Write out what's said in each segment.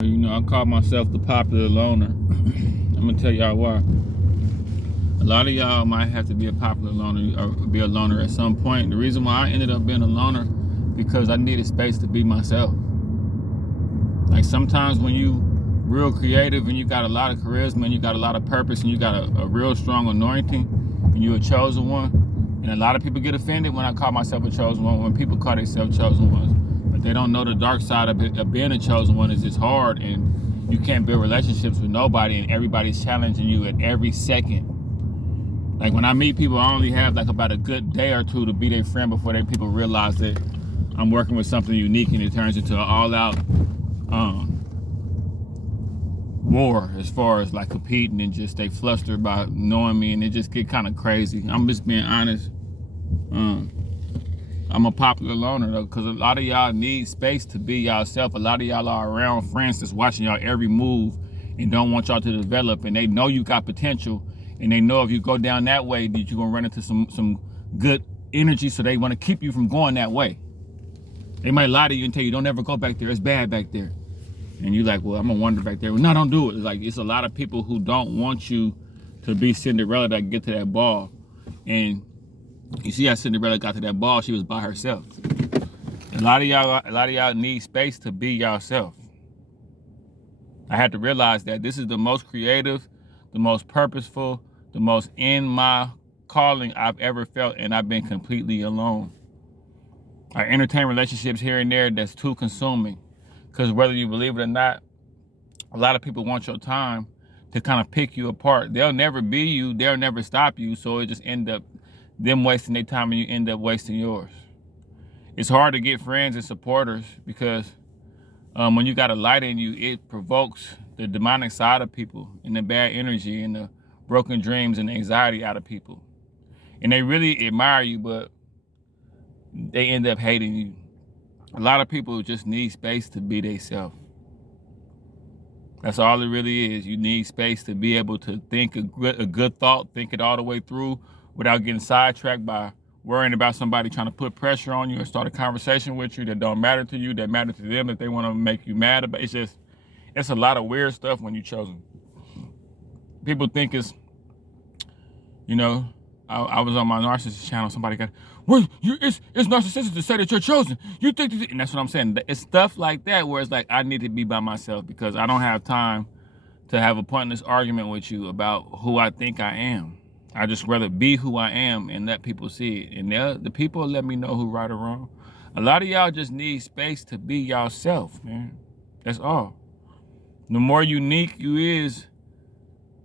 You know, I call myself the popular loner. I'm gonna tell y'all why. A lot of y'all might have to be a popular loner or be a loner at some point. The reason why I ended up being a loner because I needed space to be myself. Like sometimes when you real creative and you got a lot of charisma and you got a lot of purpose and you got a real strong anointing and you're a chosen one, and a lot of people get offended when I call myself a chosen one, when people call themselves chosen ones. But they don't know the dark side of being a chosen one is it's hard and you can't build relationships with nobody and everybody's challenging you at every second. Like when I meet people, I only have like about a good day or two to be their friend before people realize that I'm working with something unique and it turns into an all-out war as far as like competing and just they flustered by knowing me and it just get kind of crazy. I'm just being honest. I'm a popular loner though, because a lot of y'all need space to be yourself. A lot of y'all are around friends that's watching y'all every move and don't want y'all to develop, and they know you got potential, and they know if you go down that way that you're gonna run into some good energy, so they want to keep you from going that way. They might lie to you and tell you don't ever go back there, it's bad back there. And you like, well, I'm gonna wander back there. Well, no, don't do it. It's like it's a lot of people who don't want you to be Cinderella that get to that ball. And you see how Cinderella got to that ball, she was by herself. A lot of y'all need space to be yourself. I had to realize that this is the most creative, the most purposeful, the most in my calling I've ever felt, and I've been completely alone. I entertain relationships here and there that's too consuming. Because whether you believe it or not, a lot of people want your time to kind of pick you apart. They'll never be you, they'll never stop you, so it just end up them wasting their time and you end up wasting yours. It's hard to get friends and supporters because when you got a light in you, it provokes the demonic side of people and the bad energy and the broken dreams and anxiety out of people. And they really admire you, but they end up hating you. A lot of people just need space to be themselves. That's all it really is. You need space to be able to think a good thought, think it all the way through without getting sidetracked by worrying about somebody trying to put pressure on you or start a conversation with you that don't matter to you, that matter to them, that they want to make you mad about. It's a lot of weird stuff when you're chosen. People think it's, you know, I was on my narcissist channel, somebody got, well, it's narcissistic to say that you're chosen. You think, and that's what I'm saying. It's stuff like that where it's like, I need to be by myself because I don't have time to have a pointless argument with you about who I think I am. I just rather be who I am and let people see it. And the people let me know who right or wrong. A lot of y'all just need space to be yourself, man. That's all. The more unique you is,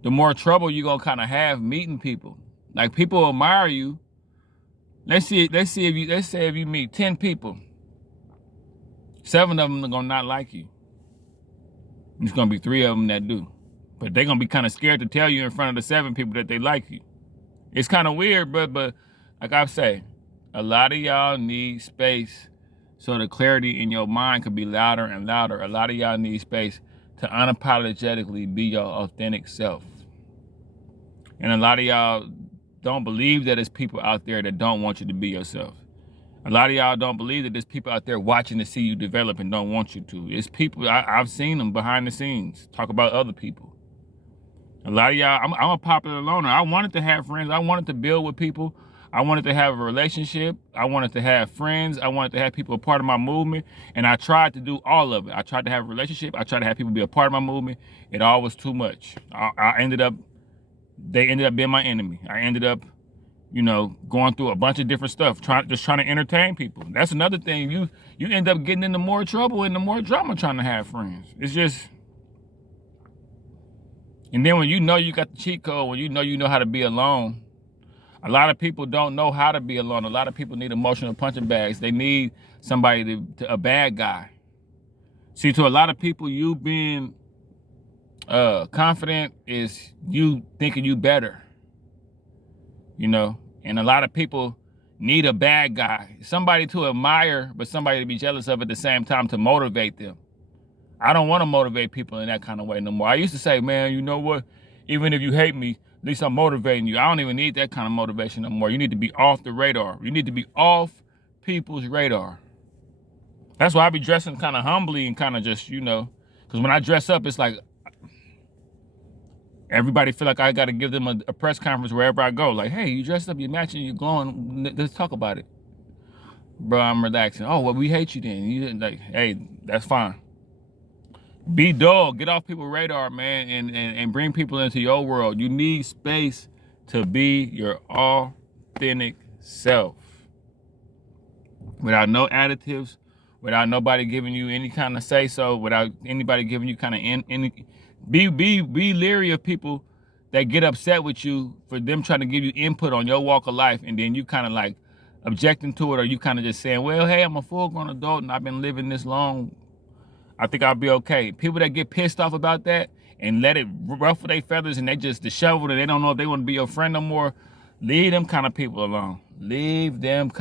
the more trouble you gonna kind of have meeting people. Like people admire you. Let's say if you meet 10 people, 7 of them are gonna not like you. There's gonna be 3 of them that do. But they're gonna be kind of scared to tell you in front of the 7 people that they like you. It's kind of weird, but like I say, a lot of y'all need space so the clarity in your mind could be louder and louder. A lot of y'all need space to unapologetically be your authentic self. And a lot of y'all don't believe that there's people out there that don't want you to be yourself. A lot of y'all don't believe that there's people out there watching to see you develop and don't want you to. It's people, I've seen them behind the scenes talk about other people. A lot of y'all, I'm a popular loner. I wanted to have friends. I wanted to build with people. I wanted to have a relationship. I wanted to have friends. I wanted to have people a part of my movement. And I tried to do all of it. I tried to have a relationship. I tried to have people be a part of my movement. It all was too much. They ended up being my enemy. I ended up, going through a bunch of different stuff, just trying to entertain people. That's another thing. You end up getting into more trouble and the more drama trying to have friends. It's just... And then when you know you got the cheat code, when you know how to be alone, a lot of people don't know how to be alone. A lot of people need emotional punching bags. They need somebody a bad guy. See, to a lot of people, you being confident is you thinking you better, And a lot of people need a bad guy, somebody to admire, but somebody to be jealous of at the same time to motivate them. I don't want to motivate people in that kind of way no more. I used to say, man, you know what? Even if you hate me, at least I'm motivating you. I don't even need that kind of motivation no more. You need to be off the radar. You need to be off people's radar. That's why I be dressing kind of humbly and kind of just, because Because when I dress up, it's like everybody feel like I got to give them a press conference wherever I go. Like, hey, you dressed up, you're matching, you're glowing. Let's talk about it. Bro, I'm relaxing. Oh, well, we hate you then. You didn't like, hey, that's fine. Be dull. Get off people's radar, man, and bring people into your world. You need space to be your authentic self. Without no additives, without nobody giving you any kind of say so, without anybody giving you kind of any be leery of people that get upset with you for them trying to give you input on your walk of life, and then you kind of like objecting to it, or you kind of just saying, well, hey, I'm a full-grown adult and I've been living this long. I think I'll be okay. People that get pissed off about that and let it ruffle their feathers and they just disheveled and they don't know if they want to be your friend no more, leave them kind of people alone. Leave them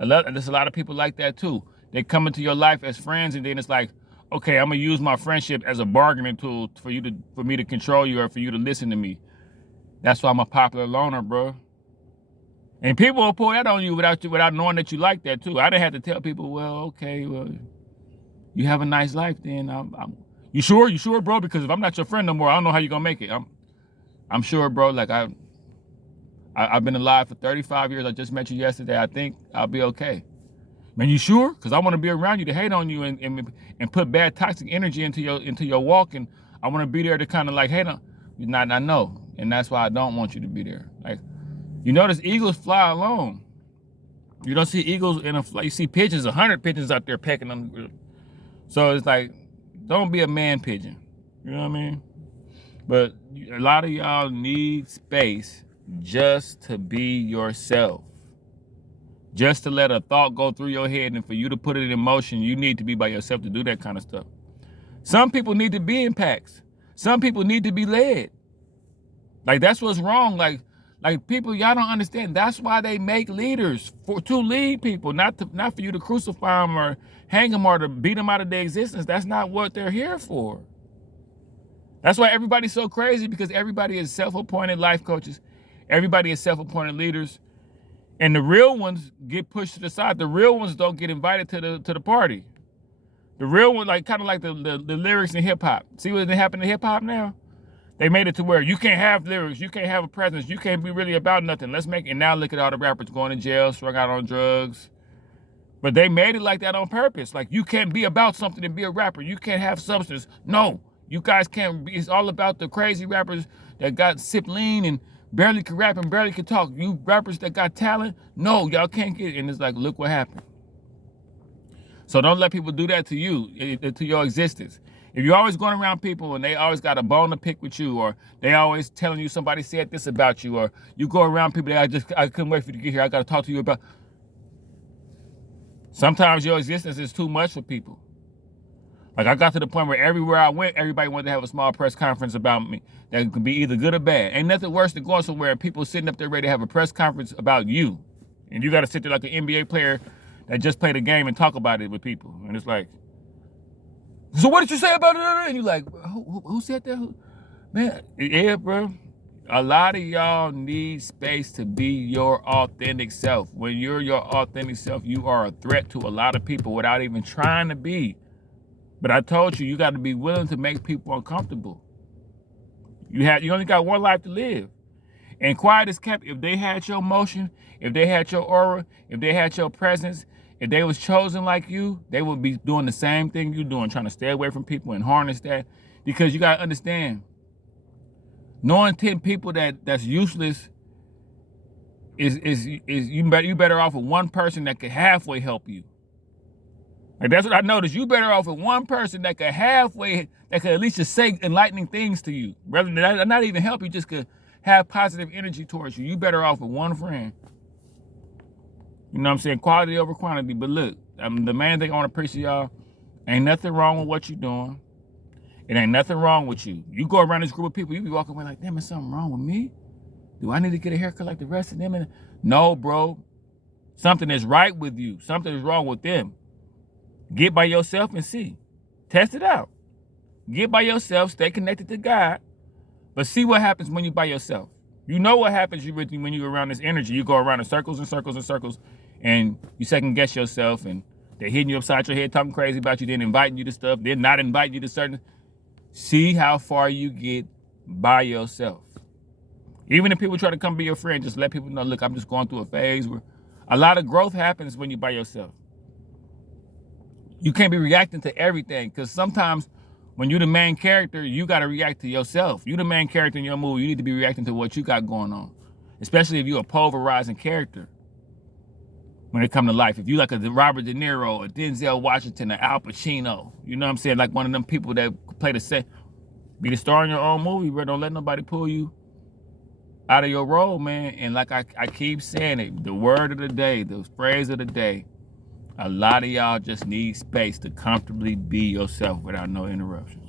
there's a lot of people like that too. They come into your life as friends and then it's like, okay, I'm gonna use my friendship as a bargaining tool for me to control you or for you to listen to me. That's why I'm a popular loner, bro. And people will pull that on you without knowing that you like that too. I didn't have to tell people, well, okay, well, you have a nice life then. You sure? You sure, bro? Because if I'm not your friend no more, I don't know how you're gonna make it. I'm sure, bro. Like I've been alive for 35 years. I just met you yesterday. I think I'll be okay. Man, you sure? Because I want to be around you to hate on you and put bad toxic energy into your walk, and I want to be there to kind of like hate on. I know, and that's why I don't want you to be there. Like, you notice eagles fly alone. You don't see eagles in a flight. You see pigeons, 100 pigeons out there pecking them. So it's like, don't be a man pigeon. You know what I mean? But a lot of y'all need space just to be yourself. Just to let a thought go through your head, and for you to put it in motion, you need to be by yourself to do that kind of stuff. Some people need to be in packs. Some people need to be led. Like, that's what's wrong. Like people, y'all don't understand. That's why they make leaders, to lead people, not for you to crucify them or hang them or to beat them out of their existence. That's not what they're here for. That's why everybody's so crazy, because everybody is self-appointed life coaches. Everybody is self-appointed leaders. And the real ones get pushed to the side. The real ones don't get invited to the party. The real one, like kind of like the lyrics in hip hop. See what happened to hip hop now? They made it to where you can't have lyrics, you can't have a presence, you can't be really about nothing. And now look at all the rappers going to jail, strung out on drugs. But they made it like that on purpose. Like, you can't be about something and be a rapper. You can't have substance. No, you guys can't be. It's all about the crazy rappers that got sip lean and barely can rap and barely can talk. You rappers that got talent, no, y'all can't get it. And it's like, look what happened. So don't let people do that to you, to your existence. If you're always going around people and they always got a bone to pick with you, or they always telling you somebody said this about you, or you go around people that I couldn't wait for you to get here, I got to talk to you about. Sometimes your existence is too much for people. Like, I got to the point where everywhere I went, everybody wanted to have a small press conference about me that could be either good or bad. Ain't nothing worse than going somewhere and people sitting up there ready to have a press conference about you. And you got to sit there like an NBA player that just played a game and talk about it with people. And it's like, so what did you say about it? And you're like, who said that? Man, yeah, bro. A lot of y'all need space to be your authentic self. When you're your authentic self, you are a threat to a lot of people without even trying to be. But I told you, you got to be willing to make people uncomfortable. You only got one life to live. And quiet is kept. If they had your motion, if they had your aura, if they had your presence, if they was chosen like you, they would be doing the same thing you're doing, trying to stay away from people and harness that. Because you got to understand, knowing 10 people that's useless is you better off with one person that could halfway help you. Like, that's what I noticed. You better off with one person that could at least just say enlightening things to you. Rather than not even help you, just could have positive energy towards you. You better off with one friend. You know what I'm saying? Quality over quantity. But look, the main thing I want to preach to y'all, ain't nothing wrong with what you're doing. It ain't nothing wrong with you. You go around this group of people, you be walking away like, damn, is something wrong with me? Do I need to get a haircut like the rest of them? No, bro. Something is right with you. Something is wrong with them. Get by yourself and see. Test it out. Get by yourself. Stay connected to God. But see what happens when you're by yourself. You know what happens when you're around this energy. You go around in circles and circles and circles, and you second guess yourself, and they're hitting you upside your head, talking crazy about you, then inviting you to stuff, then not inviting you to certain. See how far you get by yourself. Even if people try to come be your friend, just let people know, look, I'm just going through a phase where a lot of growth happens when you're by yourself. You can't be reacting to everything, because sometimes when you're the main character, you got to react to yourself. You're the main character in your movie. You need to be reacting to what you got going on, especially if you're a pulverizing character when it comes to life. If you like a Robert De Niro, a Denzel Washington, or Al Pacino, you know what I'm saying? Like one of them people that play the set. Be the star in your own movie, bro. Don't let nobody pull you out of your role, man. And like I keep saying it, the word of the day, the phrase of the day, a lot of y'all just need space to comfortably be yourself without no interruptions.